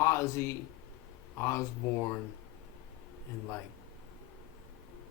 Ozzy Osbourne in like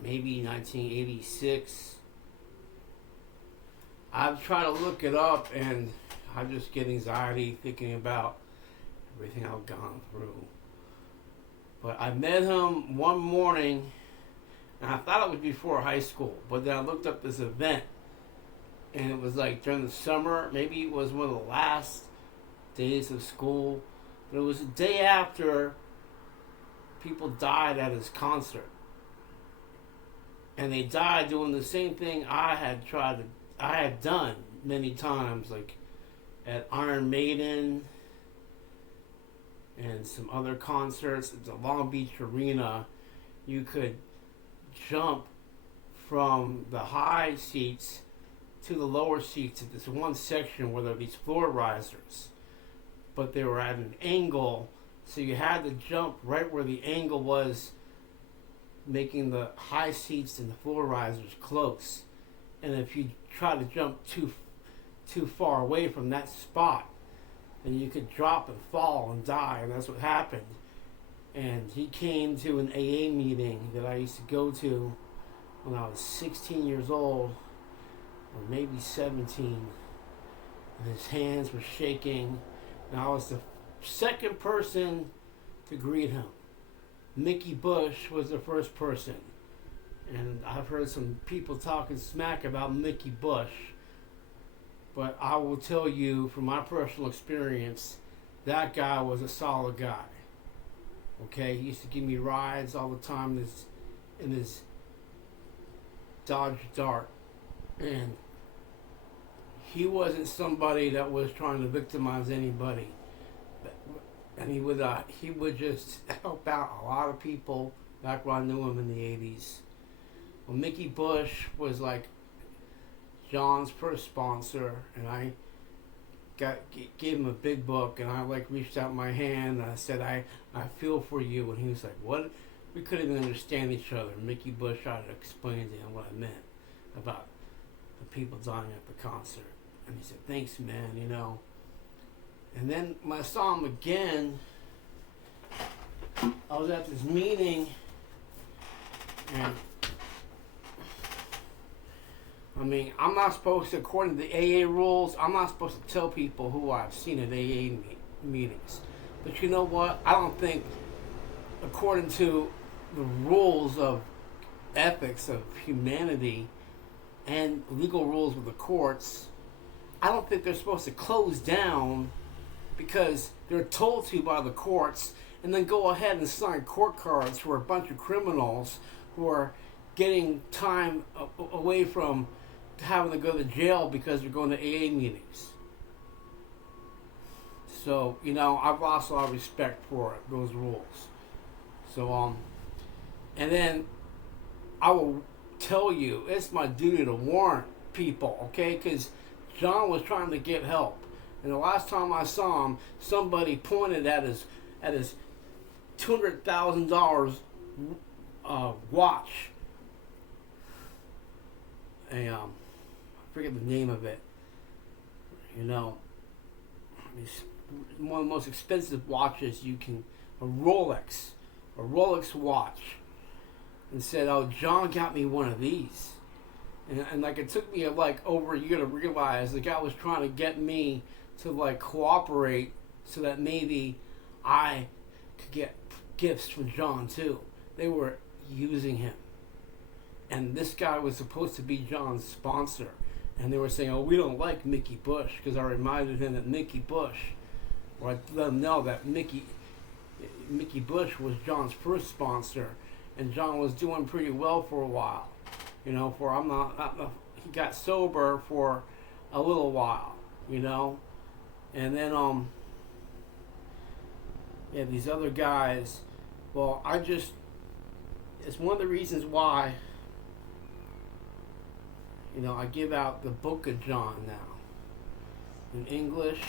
maybe 1986. I've tried to look it up and I just get anxiety thinking about everything I've gone through. But I met him one morning and I thought it was before high school, but then I looked up this event and it was like during the summer. Maybe it was one of the last days of school, but it was the day after people died at his concert. And they died doing the same thing I had done many times, like at Iron Maiden and some other concerts at the Long Beach Arena. You could jump from the high seats to the lower seats at this one section where there were these floor risers, but they were at an angle, so you had to jump right where the angle was, making the high seats and the floor risers close. And if you try to jump too far away from that spot, then you could drop and fall and die, and that's what happened. And he came to an AA meeting that I used to go to when I was 16 years old, or maybe 17, and his hands were shaking, and I was the second person to greet him. Mickey Bush was the first person, and I've heard some people talking smack about Mickey Bush, but I will tell you from my personal experience, that guy was a solid guy. Okay, he used to give me rides all the time in his Dodge Dart, and he wasn't somebody that was trying to victimize anybody, and he would just help out a lot of people back when I knew him in the 80s. Well, Mickey Bush was like John's first sponsor, and I gave him a big book, and I like reached out my hand and I said, I feel for you, and he was like, what? We couldn't even understand each other. Mickey Bush tried to explain to him what I meant about the people dying at the concert, and he said, thanks, man, you know. And then when I saw him again, I was at this meeting, and I mean, I'm not supposed to, according to the AA rules, I'm not supposed to tell people who I've seen at AA meetings. But you know what? I don't think, according to the rules of ethics of humanity and legal rules with the courts, I don't think they're supposed to close down because they're told to by the courts, and then go ahead and sign court cards for a bunch of criminals who are getting time away from having to go to jail because they're going to AA meetings. So, you know, I've lost a lot of respect for those rules. So, and then I will tell you, it's my duty to warn people, okay? Because John was trying to get help. And the last time I saw him, somebody pointed at his $200,000 watch. I forget the name of it. You know, it's one of the most expensive watches you can, a Rolex watch, and said, "Oh, John got me one of these," and like it took me like over a year to realize the guy was trying to get me to like cooperate so that maybe I could get gifts from John too. They were using him. And this guy was supposed to be John's sponsor. And they were saying, oh, we don't like Mickey Bush, because I reminded him that Mickey Bush, or I let him know that Mickey Bush was John's first sponsor, and John was doing pretty well for a while. You know, he got sober for a little while, you know. And then, these other guys, well, it's one of the reasons why, you know, I give out the Book of John now, in English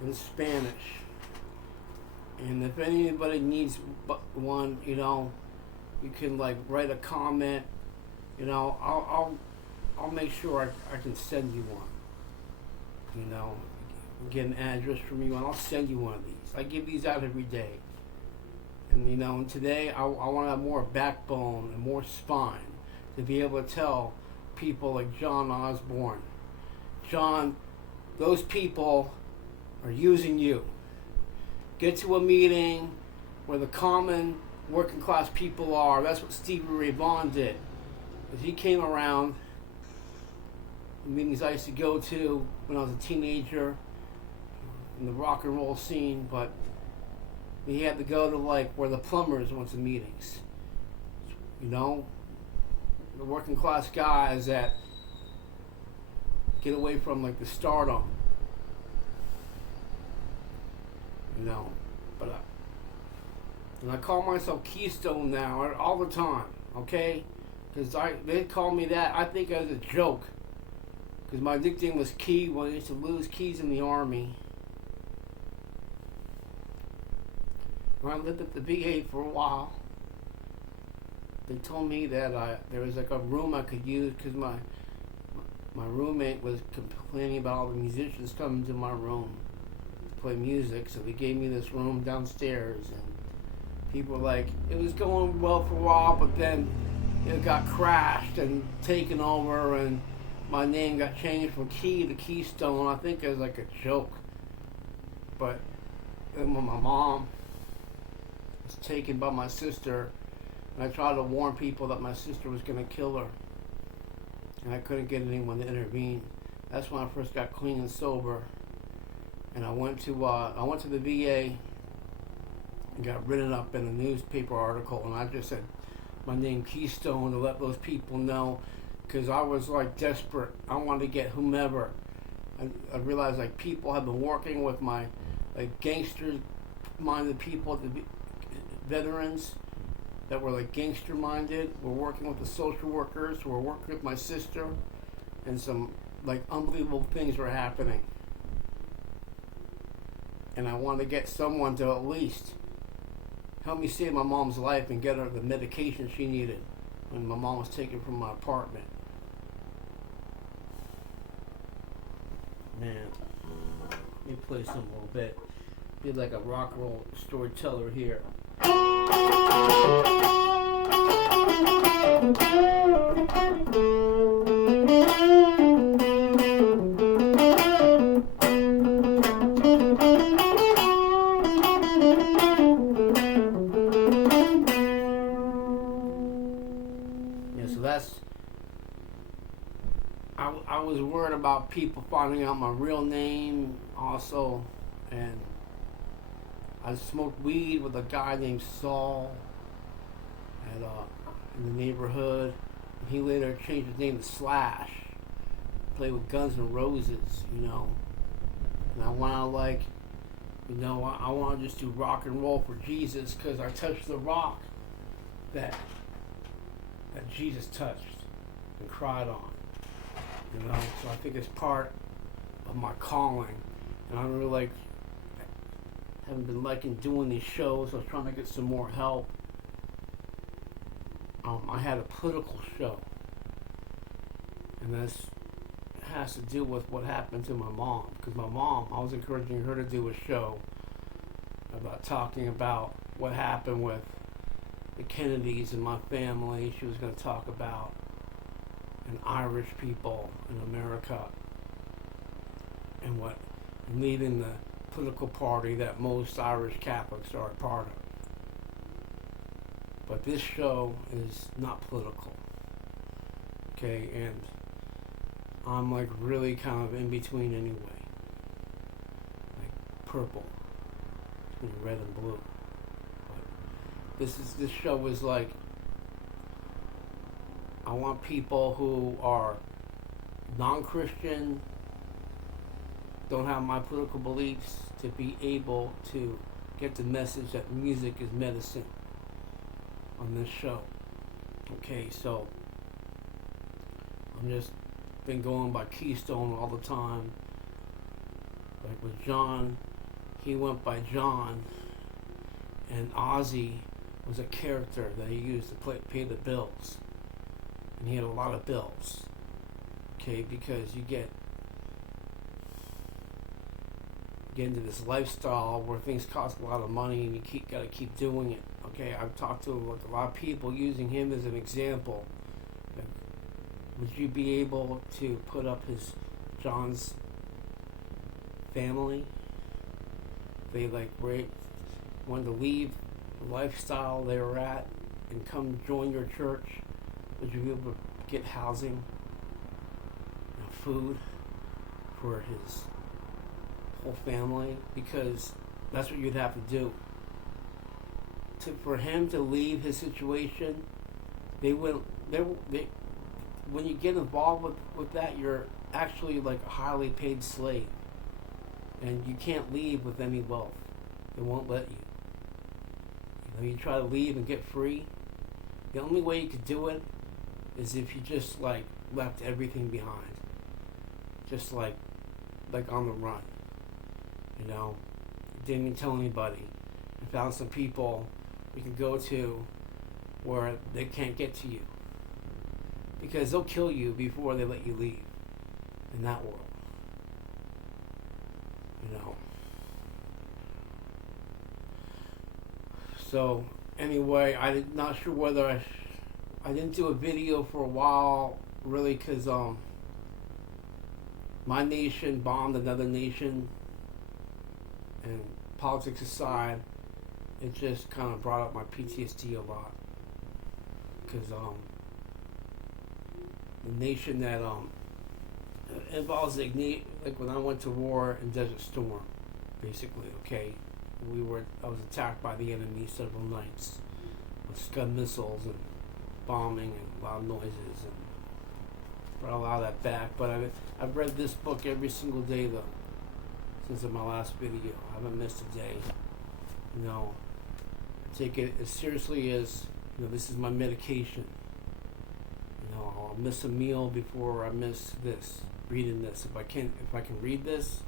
and Spanish. And if anybody needs one, you know, you can like write a comment. You know, I'll make sure I can send you one. You know, get an address from you, and I'll send you one of these. I give these out every day. And and today I want to have more backbone and more spine to be able to tell people like John Osbourne, John, those people are using you. Get to a meeting where the common working class people are. That's what Stevie Ray Vaughan did. As he came around, the meetings I used to go to when I was a teenager in the rock and roll scene, but he had to go to where the plumbers went to meetings. The working class guys that get away from the stardom. But and I call myself Keystone now all the time, okay? Because they call me that, I think, as a joke. Because my nickname was Key when I used to lose keys in the Army. When I lived at the VA for a while, they told me that there was a room I could use because my roommate was complaining about all the musicians coming to my room to play music, so they gave me this room downstairs, and people were like, it was going well for a while, but then it got crashed and taken over, and my name got changed from Key to Keystone. I think it was a joke, but then when my mom was taken by my sister, and I tried to warn people that my sister was going to kill her, and I couldn't get anyone to intervene. That's when I first got clean and sober, and I went to the VA and got written up in a newspaper article, and I just said my name Keystone to let those people know, because I was desperate. I wanted to get whomever. I realized people have been working with my gangster-minded people, the veterans that were gangster-minded. We're working with the social workers. We're working with my sister, and some unbelievable things were happening. And I wanted to get someone to at least help me save my mom's life and get her the medication she needed when my mom was taken from my apartment. Man, let me play some a little bit. Be like a rock and roll storyteller here. I was worried about people finding out my real name also, and I smoked weed with a guy named Saul in the neighborhood. And he later changed his name to Slash. Played with Guns N' Roses, And I want to I want to just do rock and roll for Jesus, because I touched the rock that Jesus touched and cried on. So I think it's part of my calling, and I really haven't been liking doing these shows. I was trying to get some more help. I had a political show, and this has to do with what happened to my mom. Because my mom, I was encouraging her to do a show about talking about what happened with the Kennedys and my family. She was going to talk about and Irish people in America and leading the political party that most Irish Catholics are a part of. But this show is not political, okay? And I'm really kind of in between anyway, purple between red and blue. But this show is I want people who are non-Christian, don't have my political beliefs, to be able to get the message that music is medicine on this show. Okay, so I'm just been going by Keystone all the time. With John, he went by John, and Ozzy was a character that he used to pay the bills. And he had a lot of bills, okay, because you get get into this lifestyle where things cost a lot of money and you gotta keep doing it. Okay, I've talked to like a lot of people using him as an example. Like, would you be able to put up his John's family? They like wanted to leave the lifestyle they were at and come join your church. Would you be able to get housing and food for his whole family? Because that's what you'd have to do. For him to leave his situation, when you get involved with that, you're actually like a highly paid slave. And you can't leave with any wealth. They won't let you. You try to leave and get free. The only way you could do it is if you just like left everything behind. Just like on the run. Didn't even tell anybody. And found some people you can go to where they can't get to you. Because they'll kill you before they let you leave in that world. So anyway, I'm not sure whether I didn't do a video for a while, really, because my nation bombed another nation, and politics aside, it just kind of brought up my PTSD a lot, because the nation that involves like when I went to war in Desert Storm, basically. Okay, I was attacked by the enemy several nights with Scud missiles and bombing and loud noises, and brought a lot of that back. But I've read this book every single day though, since my last video. I haven't missed a day. I take it as seriously as this is my medication. I'll miss a meal before I miss this. Reading this, if I can read this,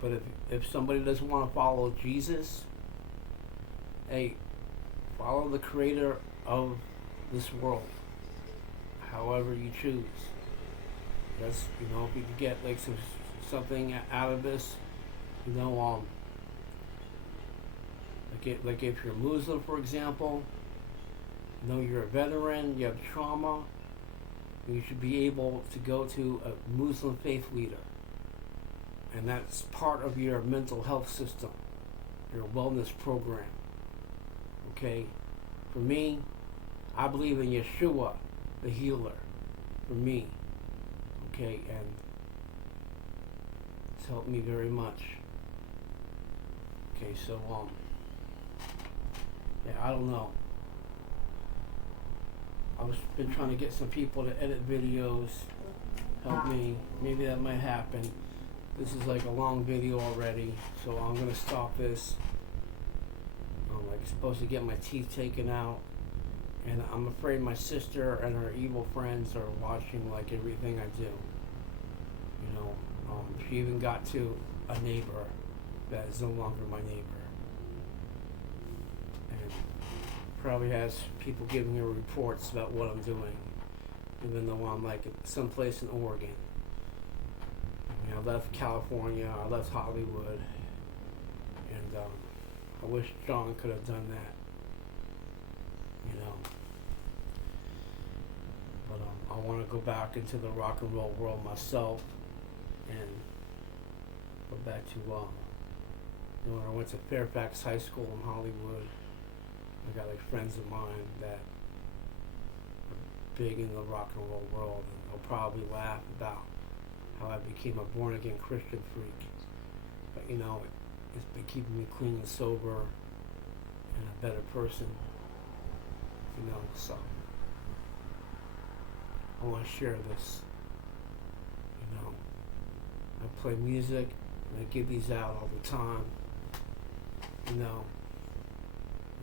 but if somebody doesn't want to follow Jesus, hey, follow the creator of this world, however you choose. That's if you could get like something out of this, like if you're Muslim, for example, you're a veteran, you have trauma, you should be able to go to a Muslim faith leader. And that's part of your mental health system, your wellness program. Okay? For me, I believe in Yeshua, the healer. For me. Okay? And it's helped me very much. Okay, so, yeah, I don't know. I've been trying to get some people to edit videos, help me. Maybe that might happen. This is like a long video already, so I'm gonna stop this. I'm like supposed to get my teeth taken out, and I'm afraid my sister and her evil friends are watching like everything I do. She even got to a neighbor that is no longer my neighbor. Probably has people giving me reports about what I'm doing, even though I'm like someplace in Oregon. I left California, I left Hollywood, and I wish John could have done that, But I want to go back into the rock and roll world myself, and go back to when I went to Fairfax High School in Hollywood. I got like friends of mine that are big in the rock and roll world, and they'll probably laugh about how I became a born again Christian freak. But it's been keeping me clean and sober and a better person. So I want to share this. I play music and I give these out all the time.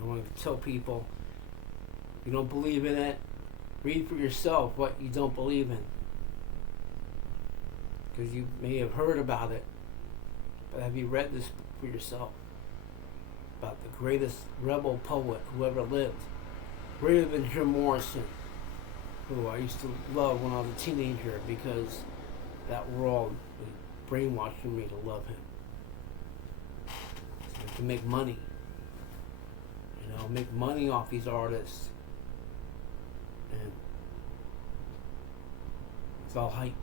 I want to tell people, if you don't believe in it, read for yourself what you don't believe in. Because you may have heard about it, but have you read this for yourself? About the greatest rebel poet who ever lived, greater than Jim Morrison, who I used to love when I was a teenager because that world was brainwashing me to love him. So we can make money, make money off these artists, and it's all hype.